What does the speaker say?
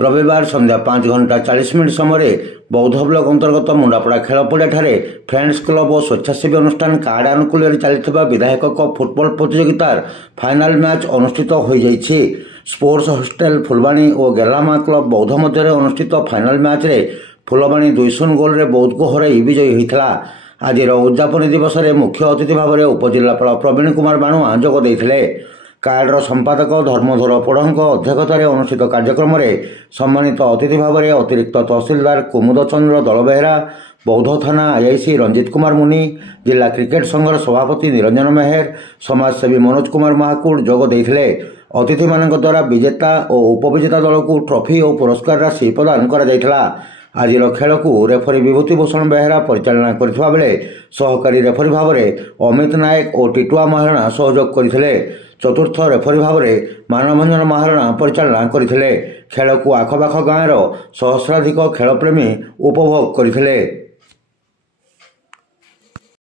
रविवार संध्या 5:40 समय बौद्ध ब्लक अंतर्गत मुंडापड़ा खेलपड़िया फ्रेंड्स क्लब और स्वेच्छासेवी अनुष्ठान कार्ड आनुकूल्य चलता विधायक कप फुटबॉल प्रतियोगितार फाइनाल मैच अनुष्ठित हो जाइछि। स्पोर्ट्स हॉस्टल फुलवाणी और गेलामा क्लब बौद्ध मध्य अनुष्ठित फाइनाल मैच रे फुलवाणी 2-0 गोल रे बौद्ध को हराई विजयी होता। आज उद्यापन दिवस में मुख्य अतिथि भाव में उपजिलापाल प्रवीण कुमार बाणुआ जोग देते। कार्डर संपादक धर्मधर पोढ़ अध्यक्षतार अनुष्ठित कार्यक्रम में सम्मानित अतिथि भाव में अतिरिक्त तहसिलदार कुमुद चंद्र दलबेहरा, बौद्ध थाना आईआईसी रंजित कुमार मुनि, जिला क्रिकेट संघर सभापति निरंजन मेहर, समाजसेवी मनोज कुमार महाकुड़ जोग देते। अतिथि मानक द्वारा विजेता और उपविजेता दल को ट्रॉफी और पुरस्कार राशि प्रदान करा। आज खेल को रेफरी विभूति भूषण बेहेरा परिचालना करथिबा बेले सहकारी रेफरी भाव में अमित नायक और टिटुआ महाराणा सहयोग करथिले। चतुर्थ रेफरी भाव में मानभंजन महाराणा परिचालना करथिले। खेल को आखपाख गाँवर सहस्राधिक खेलप्रेमी उपभोग करथिले।